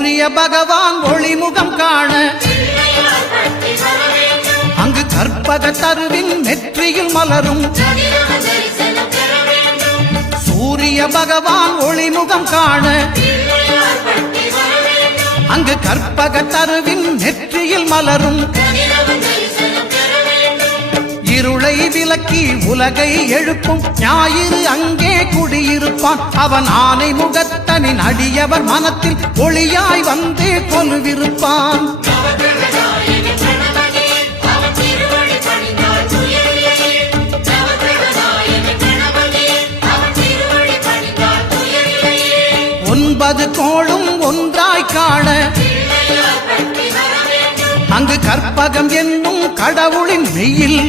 சூரிய பகவான் ஒளிமுகம் காண அங்கு கற்பக தருவின் நெற்றியில் மலரும் சூரிய பகவான் ஒளிமுகம் காண அங்கு கற்பக தருவின் நெற்றியில் மலரும் இருளை விலக்கி உலகை எழுப்பும் ஞாயிறு அங்கே குடியிருப்பான் அவன் ஆனை முகத்தனின் அடியவர் மனத்தில் ஒளியாய் வந்தே கொலுவிருப்பான் ஒன்பது கோளும் ஒன்றாய் காண அங்கு கற்பகம் என்னும் கடவுளின் மெய்யில்